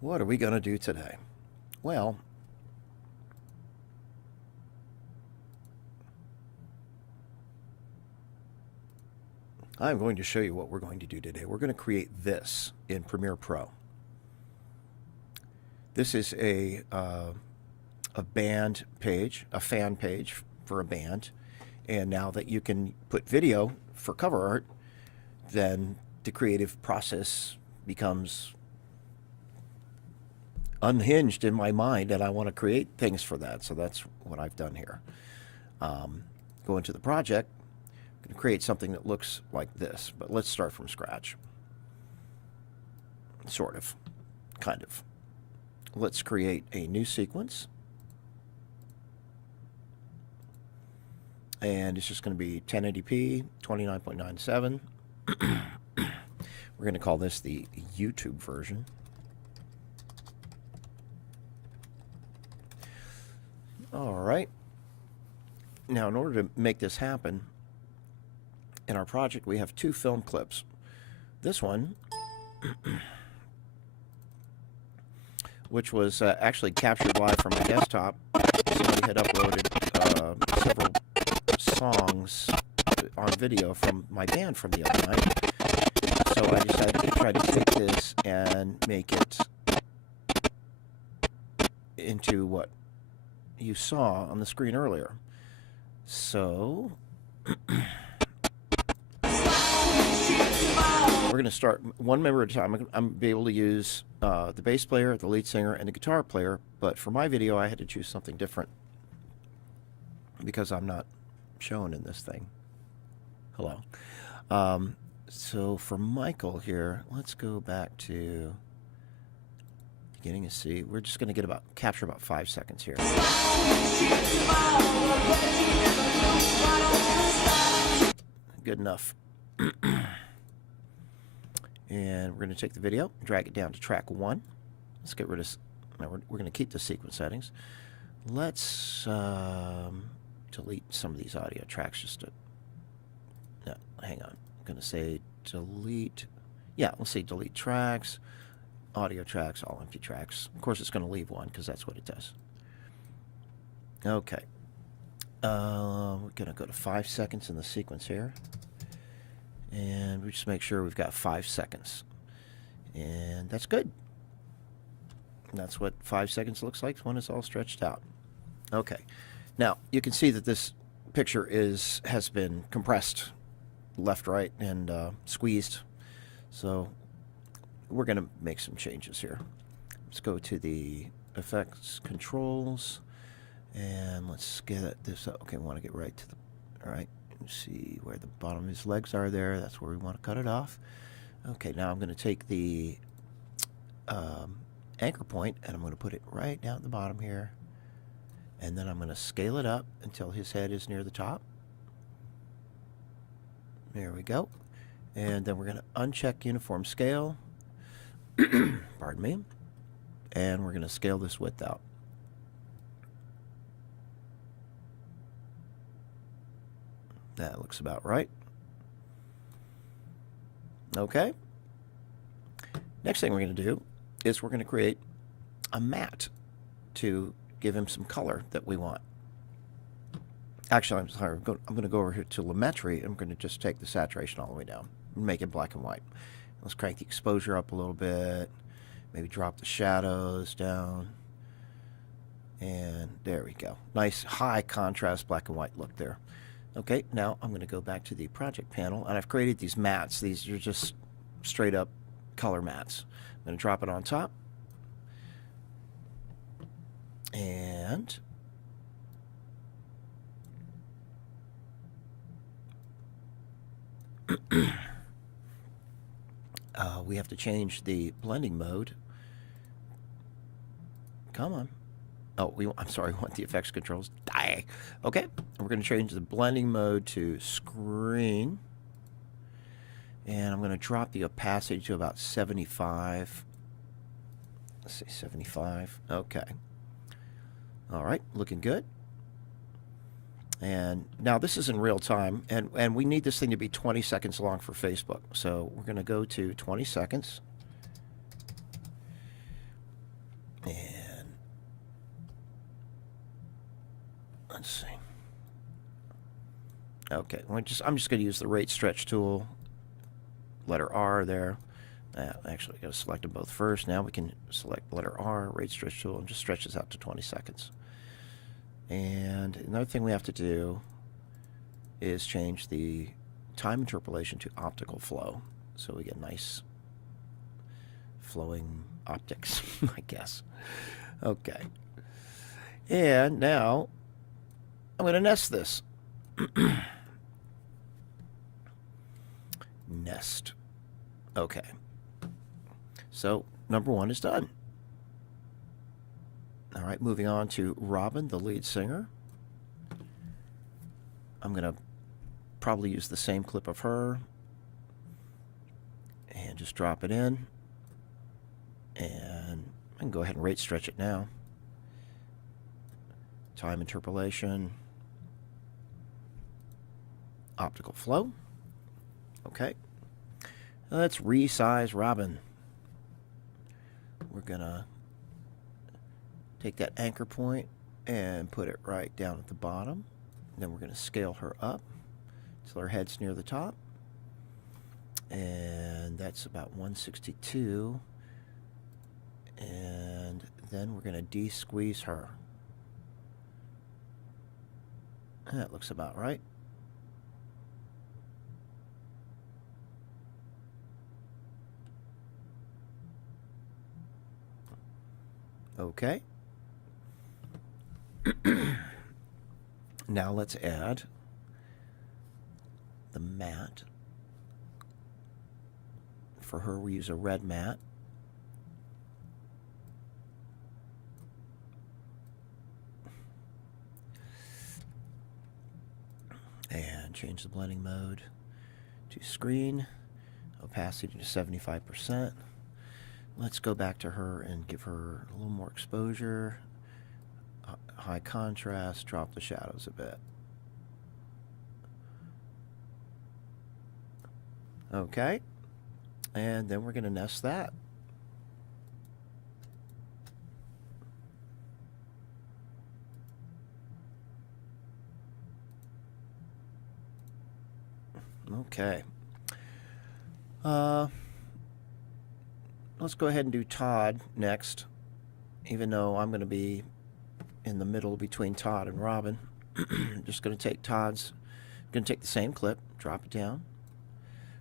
What are we going to do today? Well, I'm going to show you what we're going to do today. We're going to create this in Premiere Pro. This is a band page, a fan page for a band. And now that you can put video for cover art, then the creative process becomes unhinged in my mind, and I want to create things for that. So that's what I've done here. Go into the project, I'm going to create something that looks like this, but let's start from scratch. Sort of, kind of. Let's create a new sequence. And it's just going to be 1080p, 29.97. We're going to call this the YouTube version. All right. Now, in order to make this happen, in our project, we have two film clips. This one, which was actually captured live from my desktop. Somebody had uploaded several songs on video from my band from the other night. So I decided to try to take this and make it into what you saw on the screen earlier. So we're going to start one member at a time. I'm going to be able to use the bass player, the lead singer, and the guitar player, but for my video I had to choose something different because I'm not shown in this thing. Hello. So for Michael here, let's go back to beginning to see. We're just going to get capture about 5 seconds here. Good enough. And we're going to take the video, drag it down to track 1. Let's get rid of. Now we're going to keep the sequence settings. Let's delete some of these audio tracks just to. No, hang on. I'm going to say delete. Yeah, let's say delete tracks, audio tracks, all empty tracks. Of course, it's going to leave one because that's what it does. Okay. We're going to go to 5 seconds in the sequence here. And we just make sure we've got 5 seconds. And that's good. And that's what 5 seconds looks like when it's all stretched out. Okay. Now, you can see that this picture has been compressed left, right, and squeezed. So we're going to make some changes here. Let's go to the effects controls. And let's get this up. Okay, we want to get right to the... All right. See where the bottom of his legs are there. That's where we want to cut it off. Okay, now I'm going to take the anchor point and I'm going to put it right down at the bottom here. And then I'm going to scale it up until his head is near the top. There we go. And then we're going to uncheck uniform scale. Pardon me. And we're going to scale this width out. That looks about right. Okay. Next thing we're going to do is we're going to create a matte to give him some color that we want. Actually, I'm sorry. I'm going to go over here to Lumetri. I'm going to just take the saturation all the way down and make it black and white. Let's crank the exposure up a little bit. Maybe drop the shadows down. And there we go. Nice high contrast black and white look there. Okay, now I'm going to go back to the project panel, and I've created these mats. These are just straight up color mats. I'm going to drop it on top. And we have to change the blending mode. Come on. Oh, I'm sorry, we want the effects controls. Die. Okay, we're going to change the blending mode to screen. And I'm going to drop the opacity to about 75. Let's say 75. Okay. All right, looking good. And now this is in real time, and we need this thing to be 20 seconds long for Facebook. So we're going to go to 20 seconds. And let's see. Okay, I'm just going to use the rate stretch tool. Letter R there. Actually, I got to select them both first. Now we can select letter R, rate stretch tool, and just stretch this out to 20 seconds. And another thing we have to do is change the time interpolation to optical flow, so we get nice flowing optics, I guess. Okay. And now I'm going to nest this. Nest. Okay. So number 1 is done. All right, moving on to Robin, the lead singer. I'm going to probably use the same clip of her and just drop it in. And I can go ahead and rate stretch it now. Time interpolation. Optical flow. Okay. Let's resize Robin. We're going to take that anchor point and put it right down at the bottom. Then we're going to scale her up until her head's near the top. And that's about 162. And then we're going to de-squeeze her. That looks about right. Okay. Now let's add the matte. For her, we use a red matte. And change the blending mode to screen. Opacity to 75%. Let's go back to her and give her a little more exposure. High contrast, drop the shadows a bit. Okay. And then we're going to nest that. Okay. Let's go ahead and do Todd next, even though I'm going to be in the middle between Todd and Robin. Just going to take Todd's, going to take the same clip, drop it down.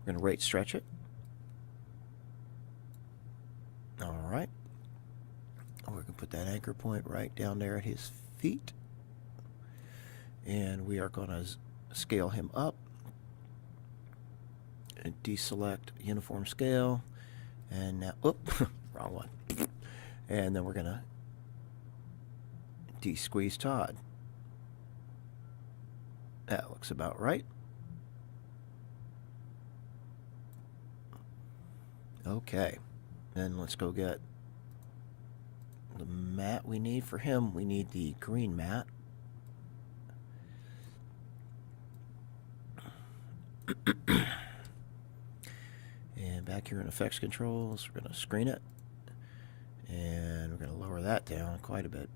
We're going to rate stretch it. All right. We're going to put that anchor point right down there at his feet. And we are going to scale him up. And deselect uniform scale. And now, wrong one. And then we're going to de-squeeze Todd. That looks about right. Okay. Then let's go get the matte we need for him. We need the green matte. And back here in effects controls, we're going to screen it. And we're going to lower that down quite a bit.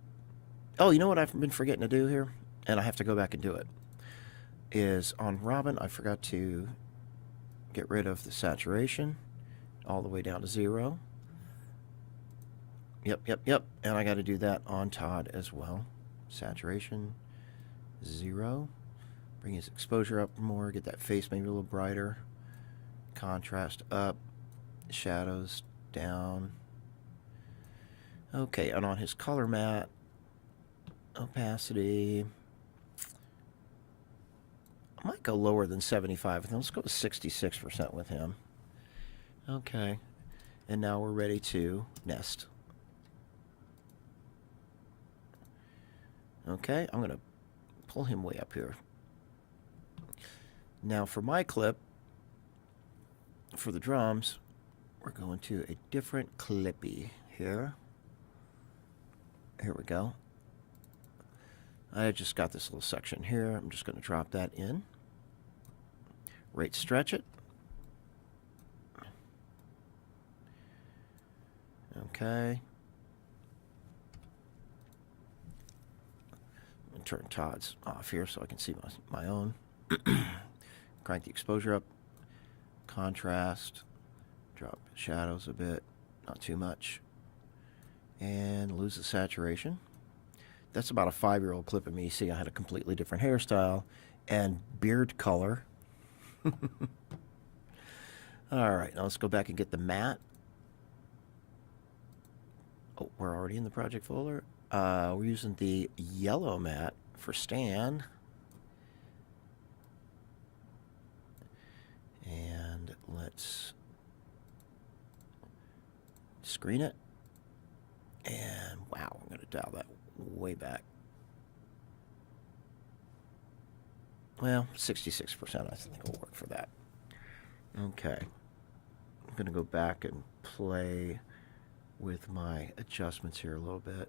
Oh, you know what I've been forgetting to do here? And I have to go back and do it. Is on Robin, I forgot to get rid of the saturation all the way down to 0. Yep. And I got to do that on Todd as well. Saturation, 0. Bring his exposure up more, get that face maybe a little brighter. Contrast up, shadows down. Okay, and on his color matte, opacity, I might go lower than 75. Let's go with 66% with him. Okay, and now we're ready to nest. Okay, I'm going to pull him way up here. Now for my clip, for the drums, we're going to a different clippy here. Here we go. I just got this little section here. I'm just going to drop that in. Rate stretch it. Okay. and turn Todd's off here so I can see my own. Crank the exposure up, contrast, drop shadows a bit, not too much, and lose the saturation. That's about a 5-year-old clip of me. See, I had a completely different hairstyle and beard color. All right, now let's go back and get the matte. Oh, we're already in the project folder. We're using the yellow matte for Stan. And let's screen it. And wow, I'm going to dial that way back. Well, 66% I think will work for that. Okay. I'm going to go back and play with my adjustments here a little bit.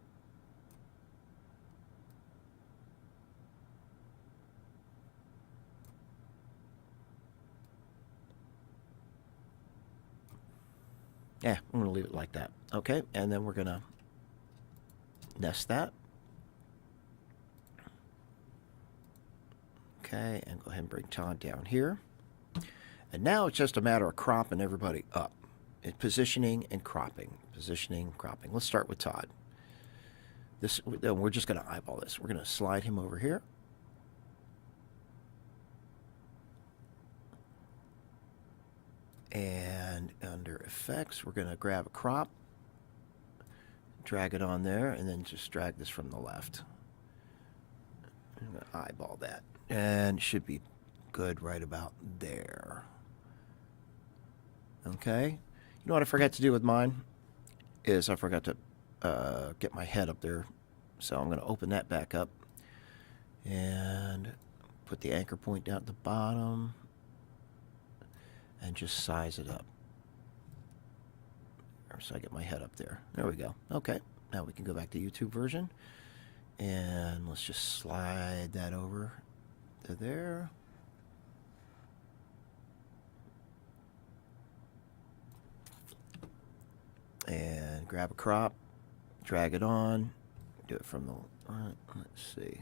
Yeah, I'm going to leave it like that. Okay, and then we're going to nest that. Okay, and go ahead and bring Todd down here. And now it's just a matter of cropping everybody up. It's positioning and cropping. Positioning, cropping. Let's start with Todd. We're just going to eyeball this. We're going to slide him over here. And under effects, we're going to grab a crop, drag it on there, and then just drag this from the left. I'm going to eyeball that. And it should be good right about there. Okay. You know what I forgot to do with mine? Is I forgot to get my head up there. So I'm going to open that back up and put the anchor point down at the bottom and just size it up. So I get my head up there. There we go. Okay. Now we can go back to YouTube version. And let's just slide that over to there. And grab a crop, drag it on, do it from the, let's see.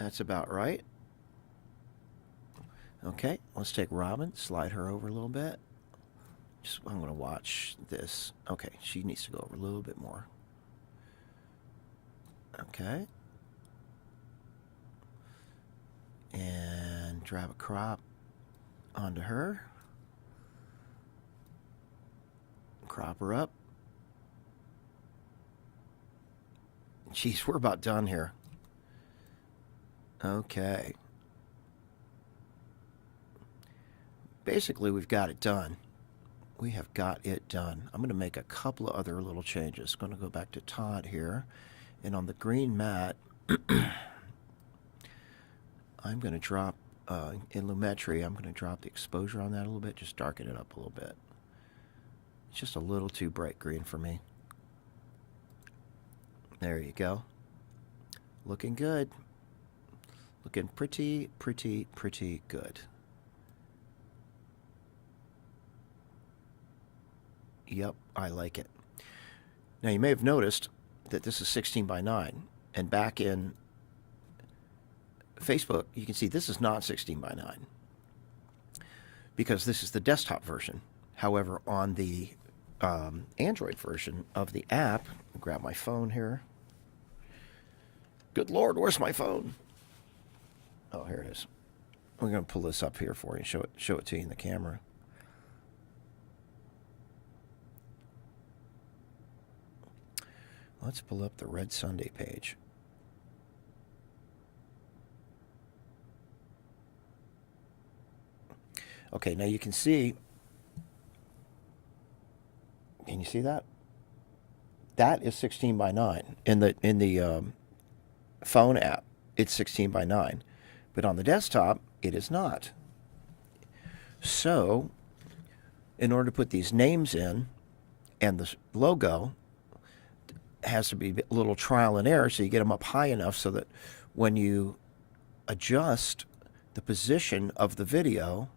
That's about right. Okay, let's take Robin, slide her over a little bit. I'm going to watch this. Okay, she needs to go over a little bit more. Okay. And drag a crop onto her. Crop her up. Jeez, we're about done here. Okay. Basically, we've got it done. We have got it done. I'm going to make a couple of other little changes. Going to go back to Todd here. And on the green mat, I'm going to drop, in Lumetri, I'm going to drop the exposure on that a little bit. Just darken it up a little bit. It's just a little too bright green for me. There you go. Looking good. Looking pretty, pretty, pretty good. Yep, I like it. Now you may have noticed that this is 16 by 9. And back in Facebook, you can see this is not 16 by 9. Because this is the desktop version. However, on the Android version of the app, I'll grab my phone here. Good Lord, where's my phone? Oh, here it is. We're going to pull this up here for you, show it to you in the camera. Let's pull up the Red Sunday page. Okay, now you can see. Can you see that? That is 16 by 9 in the phone app. It's 16 by 9, but on the desktop it is not. So, in order to put these names in, and the logo has to be a little trial and error, so you get them up high enough so that when you adjust the position of the video,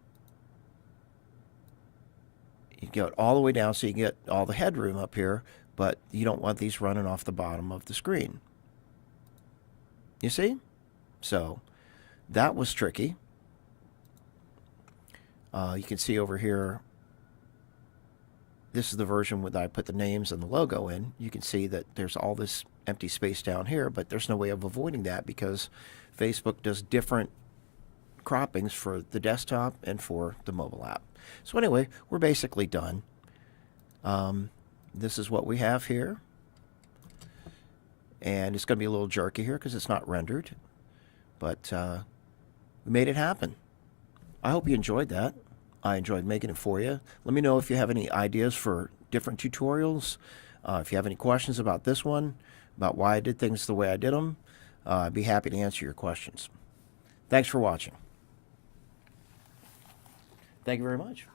you get all the way down so you get all the headroom up here, but you don't want these running off the bottom of the screen. You see? So that was tricky. You can see over here, this is the version that I put the names and the logo in. You can see that there's all this empty space down here, but there's no way of avoiding that because Facebook does different croppings for the desktop and for the mobile app. So anyway, we're basically done. This is what we have here. And it's going to be a little jerky here because it's not rendered. But we made it happen. I hope you enjoyed that. I enjoyed making it for you. Let me know if you have any ideas for different tutorials. If you have any questions about this one, about why I did things the way I did them, I'd be happy to answer your questions. Thanks for watching. Thank you very much.